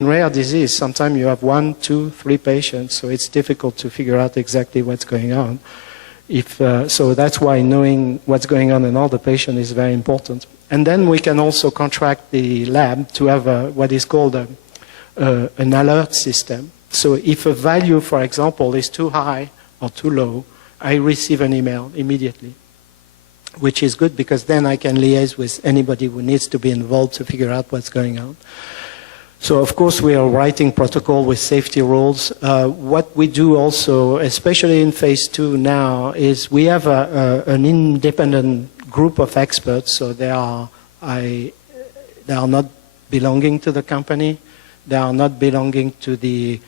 rare disease, sometimes you have 1, 2, 3 patients, so it's difficult to figure out exactly what's going on. So that's why knowing what's going on in all the patients is very important. And then we can also contract the lab to have what is called an alert system. So if a value, for example, is too high or too low, I receive an email immediately, which is good because then I can liaise with anybody who needs to be involved to figure out what's going on. So, of course, we are writing protocol with safety rules. What we do also, especially in phase 2 now, is we have an independent group of experts. So they are not belonging to the company. They are not belonging to the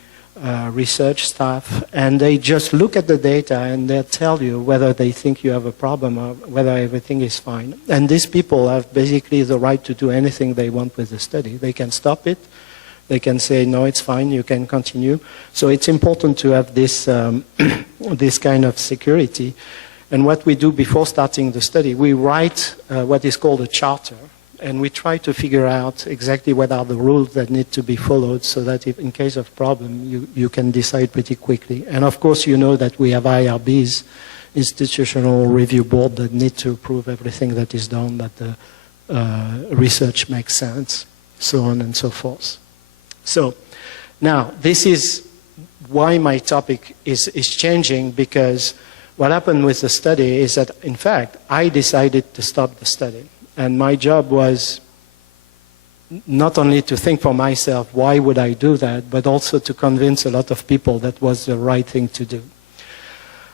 research staff. And they just look at the data and they'll tell you whether they think you have a problem or whether everything is fine. And these people have basically the right to do anything they want with the study. They can stop it. They can say, no, it's fine, you can continue. So it's important to have this, this kind of security. And what we do before starting the study, we write what is called a charter. And we try to figure out exactly what are the rules that need to be followed so that if in case of problem, you can decide pretty quickly. And of course, you know that we have IRBs, Institutional Review Board, that need to approve everything that is done, that the research makes sense, so on and so forth. So now, this is why my topic is changing, because what happened with the study is that, in fact, I decided to stop the study. And my job was not only to think for myself, why would I do that, but also to convince a lot of people that was the right thing to do.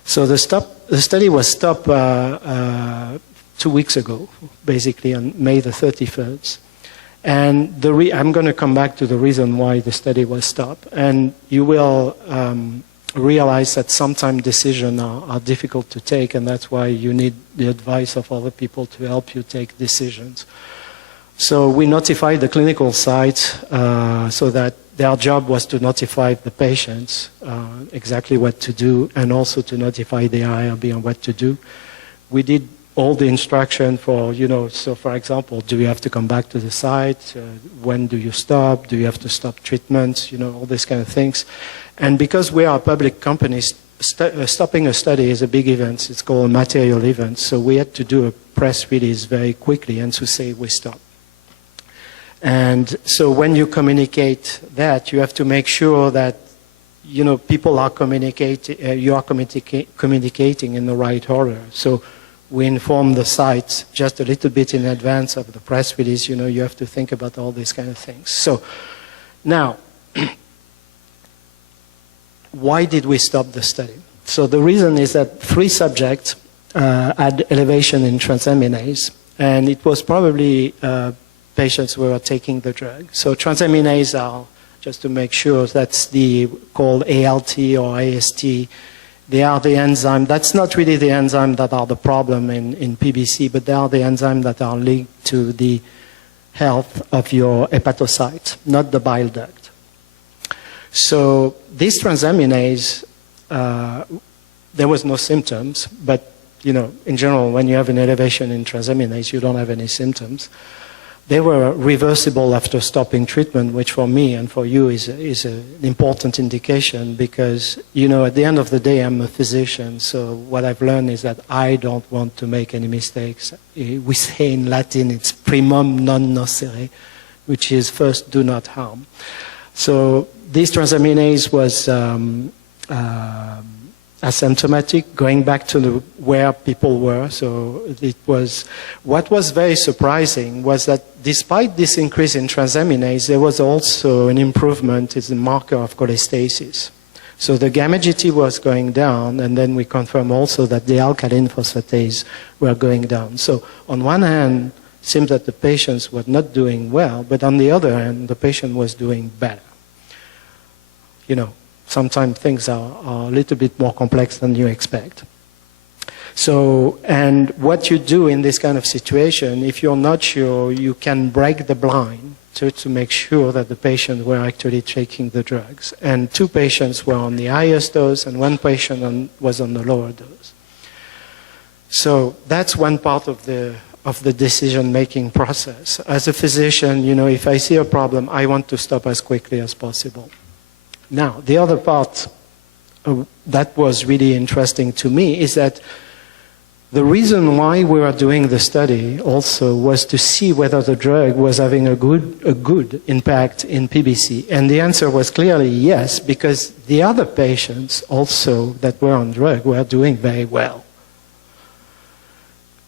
So the study was stopped 2 weeks ago, basically on May the 31st. And I'm going to come back to the reason why the study was stopped. And you will realize that sometimes decisions are difficult to take, and that's why you need the advice of other people to help you take decisions. So we notified the clinical site so that their job was to notify the patients exactly what to do, and also to notify the IRB on what to do. We did all the instruction for, so for example, do you have to come back to the site? When do you stop? Do you have to stop treatments? All these kind of things. And because we are a public company, stopping a study is a big event. It's called a material event. So we had to do a press release very quickly and to say we stop. And so when you communicate that, you have to make sure that people are you are communicating in the right order. So we inform the sites just a little bit in advance of the press release. You have to think about all these kind of things. So now, why did we stop the study? So the reason is that 3 subjects had elevation in transaminase, and it was probably patients who were taking the drug. So transaminase are, just to make sure, that's called ALT or AST. They are the enzyme. That's not really the enzyme that are the problem in PBC, but they are the enzyme that are linked to the health of your hepatocyte, not the bile duct. So this transaminase, there was no symptoms, but in general, when you have an elevation in transaminase, you don't have any symptoms. They were reversible after stopping treatment, which for me and for you is an important indication because, at the end of the day, I'm a physician. So what I've learned is that I don't want to make any mistakes. We say in Latin, it's primum non nocere, which is first, do not harm. So this transaminase was asymptomatic, going back to where people were. So it was, what was very surprising was that despite this increase in transaminase, there was also an improvement in the marker of cholestasis. So the gamma GT was going down, and then we confirm also that the alkaline phosphatase were going down. So on one hand, it seems that the patients were not doing well, but on the other hand, the patient was doing better. Sometimes things are a little bit more complex than you expect. So, and what you do in this kind of situation, if you're not sure, you can break the blind to make sure that the patients were actually taking the drugs. And 2 patients were on the highest dose, and 1 patient was on the lower dose. So that's one part of of the decision-making process. As a physician, if I see a problem, I want to stop as quickly as possible. Now, the other part that was really interesting to me is that the reason why we were doing the study also was to see whether the drug was having a good impact in PBC. And the answer was clearly yes, because the other patients also that were on drug were doing very well.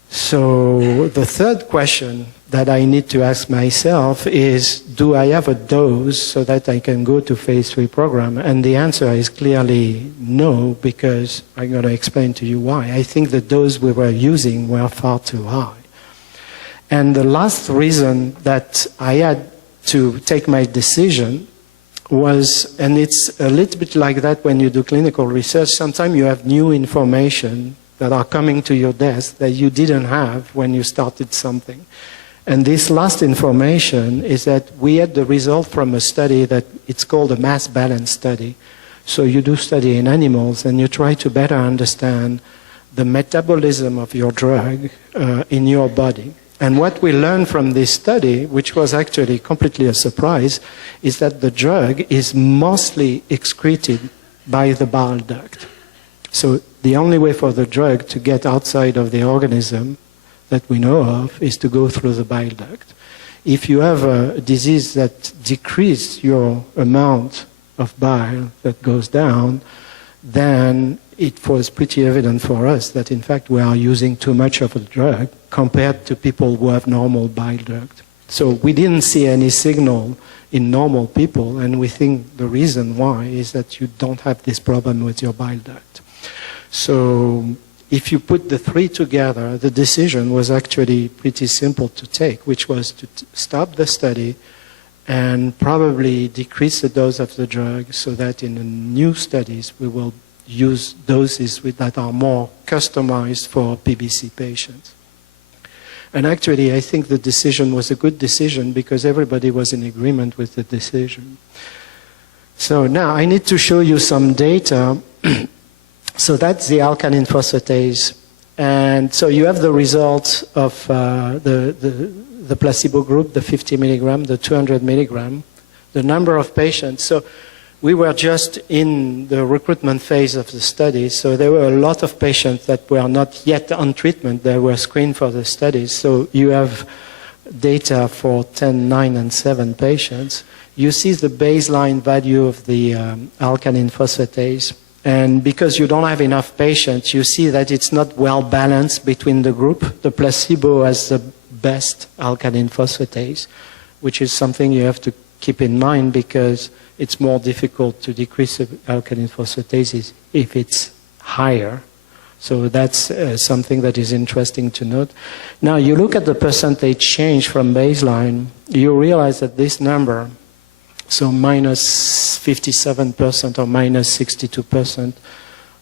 So the third question that I need to ask myself is, do I have a dose so that I can go to phase 3 program? And the answer is clearly no, because I'm going to explain to you why. I think the dose we were using were far too high. And the last reason that I had to take my decision was, and it's a little bit like that when you do clinical research, sometimes you have new information that are coming to your desk that you didn't have when you started something. And this last information is that we had the result from a study that it's called a mass balance study. So you do study in animals and you try to better understand the metabolism of your drug in your body. And what we learned from this study, which was actually completely a surprise, is that the drug is mostly excreted by the bile duct. So the only way for the drug to get outside of the organism that we know of is to go through the bile duct. If you have a disease that decreases your amount of bile that goes down, then it was pretty evident for us that in fact we are using too much of a drug compared to people who have normal bile duct. So we didn't see any signal in normal people, and we think the reason why is that you don't have this problem with your bile duct. So if you put the three together, the decision was actually pretty simple to take, which was to stop the study and probably decrease the dose of the drug so that in the new studies we will use doses that are more customized for PBC patients. And actually, I think the decision was a good decision because everybody was in agreement with the decision. So now I need to show you some data. So that's the alkaline phosphatase. And so you have the results of the placebo group, the 50 milligram, the 200 milligram, the number of patients. So we were just in the recruitment phase of the study, so there were a lot of patients that were not yet on treatment. They were screened for the studies. So you have data for 10, 9, and 7 patients. You see the baseline value of the alkaline phosphatase. And because you don't have enough patients, you see that it's not well balanced between the group. The placebo has the best alkaline phosphatase, which is something you have to keep in mind because it's more difficult to decrease the alkaline phosphatase if it's higher. So that's something that is interesting to note. Now, you look at the percentage change from baseline, you realize that this number, so minus 57% or minus 62%,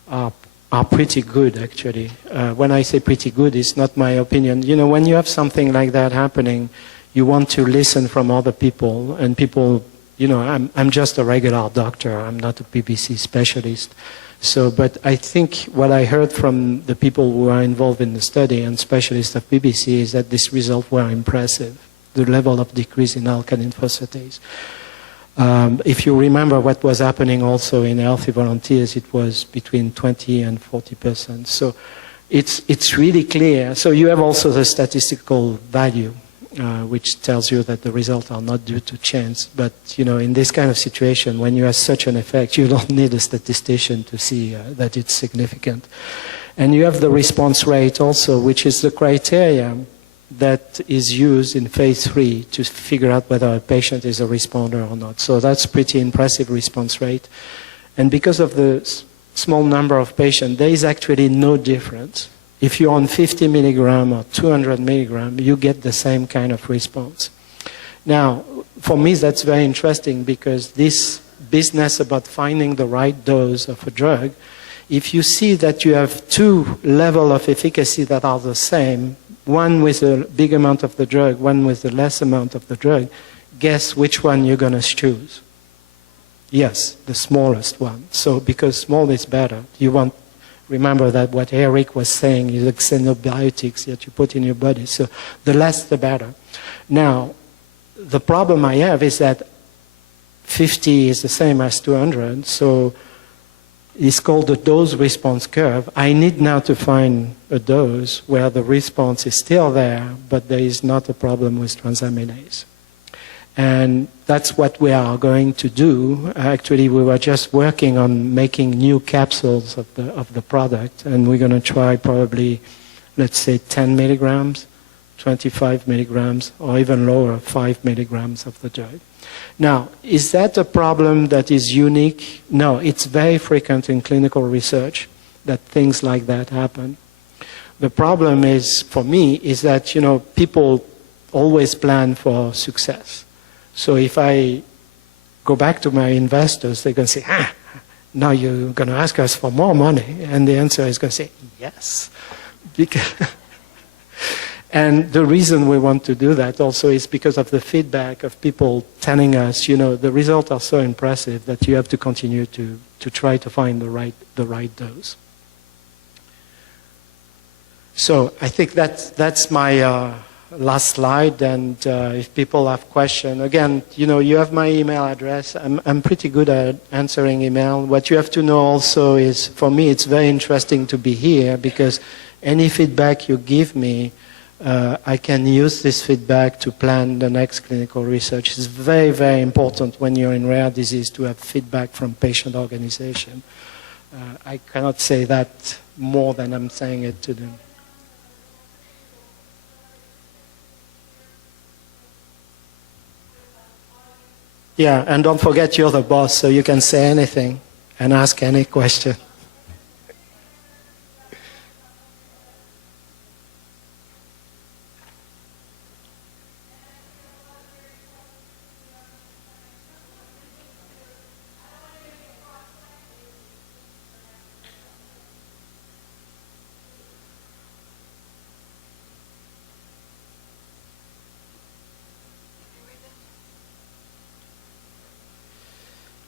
are pretty good, actually. When I say pretty good, it's not my opinion. You know, when you have something like that happening, you want to listen from other people, and people, you know, I'm just a regular doctor. I'm not a PBC specialist. So, but I think what I heard from the people who are involved in the study and specialists of PBC is that these results were impressive, the level of decrease in alkaline phosphatase. If you remember what was happening also in healthy volunteers, it was between 20 and 40%. So it's really clear. So you have also the statistical value, which tells you that the results are not due to chance. But, you know, in this kind of situation, when you have such an effect, you don't need a statistician to see that it's significant. And you have the response rate also, which is the criteria that is used in phase 3 to figure out whether a patient is a responder or not. So that's pretty impressive response rate. And because of the small number of patients, there is actually no difference. If you're on 50 milligram or 200 milligram, you get the same kind of response. Now, for me, that's very interesting because this business about finding the right dose of a drug, if you see that you have two levels of efficacy that are the same, one with a big amount of the drug, one with a less amount of the drug, guess which one you're going to choose? Yes, the smallest one. So because small is better, you want Remember that what Eric was saying is the xenobiotics that you put in your body. So the less, the better. Now, the problem I have is that 50 is the same as 200, so it's called the dose response curve. I need now to find a dose where the response is still there, but there is not a problem with transaminase. And that's what we are going to do. Actually, we were just working on making new capsules of the product, and we're going to try probably, let's say, 10 milligrams, 25 milligrams, or even lower, 5 milligrams of the drug. Now, is that a problem that is unique? No, it's very frequent in clinical research that things like that happen. The problem is, for me, is that, you know, people always plan for success. So if I go back to my investors, they're going to say, now you're going to ask us for more money. And the answer is going to say, yes. And the reason we want to do that also is because of the feedback of people telling us, you know, the results are so impressive that you have to continue to try to find the right dose. So I think that's my last slide, and if people have questions, again, you know, you have my email address. I'm pretty good at answering email. What you have to know also is, for me, it's very interesting to be here because any feedback you give me, I can use this feedback to plan the next clinical research. It's very, very important when you're in rare disease to have feedback from patient organization. I cannot say that more than I'm saying it to them. Yeah, and don't forget you're the boss, so you can say anything and ask any question.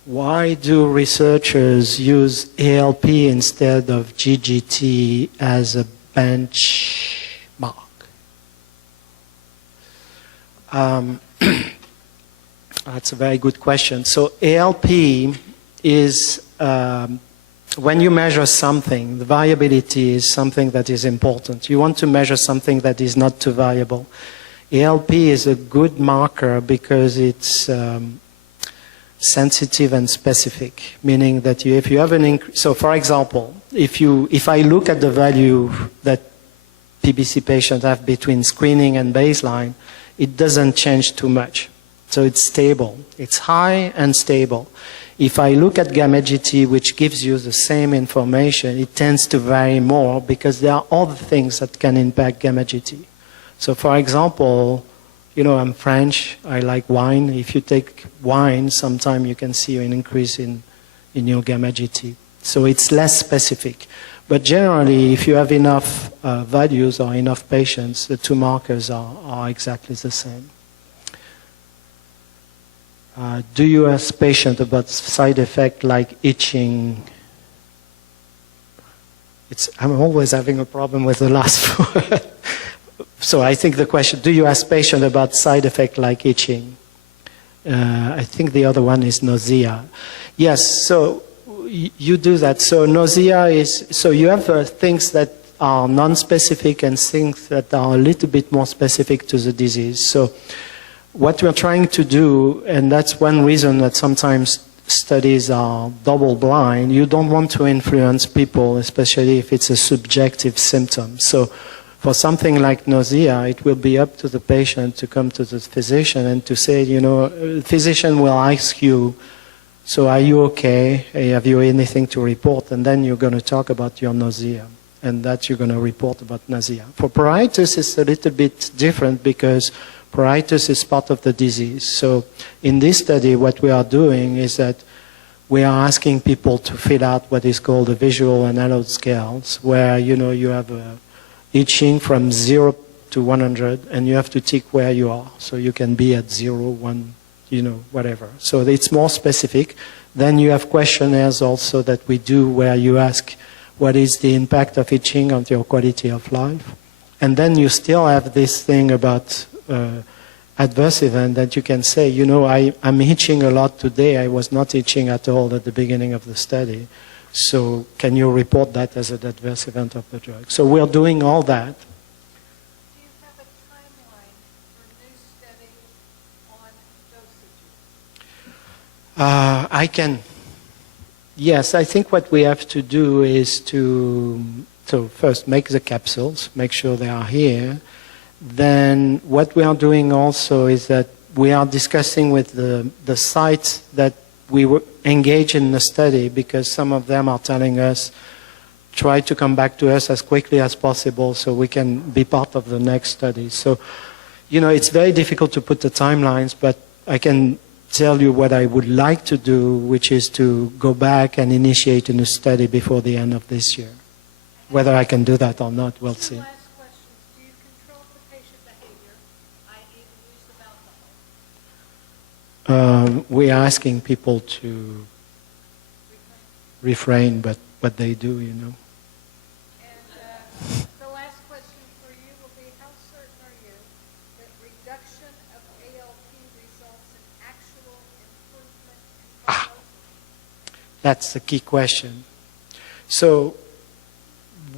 Why do researchers use ALP instead of GGT as a benchmark? That's a very good question. So ALP is, when you measure something, the variability is something that is important. You want to measure something that is not too variable. ALP is a good marker because it's sensitive and specific, meaning that if you have an increase, so for example, if I look at the value that PBC patients have between screening and baseline, it doesn't change too much. So it's stable. It's high and stable. If I look at gamma GT, which gives you the same information, it tends to vary more because there are other things that can impact gamma GT. So for example, you know, I'm French, I like wine. If you take wine, sometimes you can see an increase in your gamma GT. So it's less specific. But generally, if you have enough values or enough patients, the two markers are exactly the same. Do you ask patients about side effects like itching? I'm always having a problem with the last word. So I think the question, do you ask patients about side effects like itching? I think the other one is nausea. Yes, so you do that. So nausea is, so you have things that are non-specific and things that are a little bit more specific to the disease. So what we're trying to do, and that's one reason that sometimes studies are double-blind, you don't want to influence people, especially if it's a subjective symptom. So for something like nausea, it will be up to the patient to come to the physician and to say, you know, the physician will ask you, so are you okay? Have you anything to report? And then you're going to talk about your nausea, and that you're going to report about nausea. For pruritus, it's a little bit different because pruritus is part of the disease. So in this study, what we are doing is that we are asking people to fill out what is called a visual analog scales, where, you know, you have a itching from 0 to 100, and you have to tick where you are. So you can be at 0, 1, you know, whatever. So it's more specific. Then you have questionnaires also that we do where you ask what is the impact of itching on your quality of life. And then you still have this thing about adverse event that you can say, you know, I'm itching a lot today. I was not itching at all at the beginning of the study. So can you report that as an adverse event of the drug? So we're doing all that. Do you have a timeline for new studies on dosages? I can. Yes, I think what we have to do is to first make the capsules, make sure they are here. Then what we are doing also is that we are discussing with the sites that we were engaged in the study, because some of them are telling us, try to come back to us as quickly as possible so we can be part of the next study. So, you know, it's very difficult to put the timelines, but I can tell you what I would like to do, which is to go back and initiate a new study before the end of this year. Whether I can do that or not, we'll see. Last questions. Do you control for patient behavior, i.e. the use of alcohol? We are asking people to refrain, but they do, you know. And the last question for you will be, how certain are you that reduction of ALP results in actual improvement in prognosis? That's the key question. So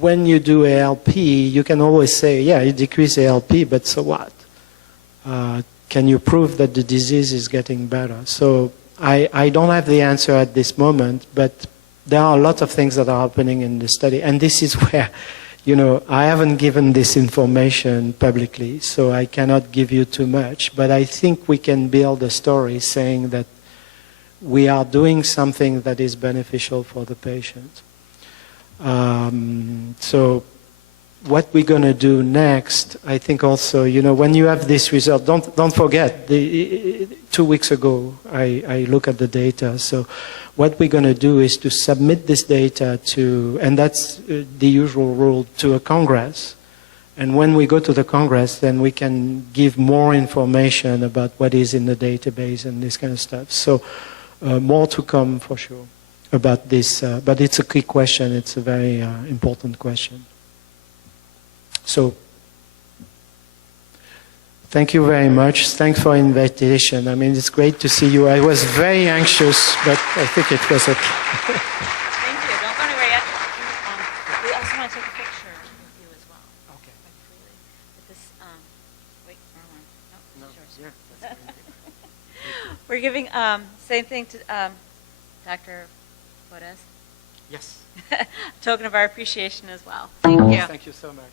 when you do ALP, you can always say, yeah, you decrease ALP, but so what? Can you prove that the disease is getting better? So I don't have the answer at this moment, but there are a lot of things that are happening in the study. And this is where, you know, I haven't given this information publicly, so I cannot give you too much. But I think we can build a story saying that we are doing something that is beneficial for the patient. So what we're going to do next, I think also, you know, when you have this result, don't forget, 2 weeks ago I looked at the data. So what we're going to do is to submit this data to, and that's the usual rule, to a Congress. And when we go to the Congress, then we can give more information about what is in the database and this kind of stuff. So more to come for sure about this, but it's a key question. It's a very important question. So, thank you very much. Thanks for invitation. I mean, it's great to see you. I was very anxious, but I think it was okay. Thank you. Don't go anywhere yet. We also want to take a picture with you as well. Okay. With this, wait, wrong one. No, it's yours. Yeah, that's very good. We're giving same thing to Dr. Boudes. Yes. Token of our appreciation as well. Thank you. Thank you so much.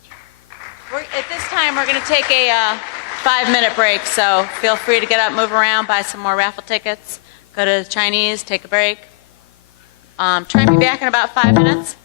At this time, we're going to take a 5-minute break, so feel free to get up, move around, buy some more raffle tickets, go to the Chinese, take a break. Try and be back in about 5 minutes.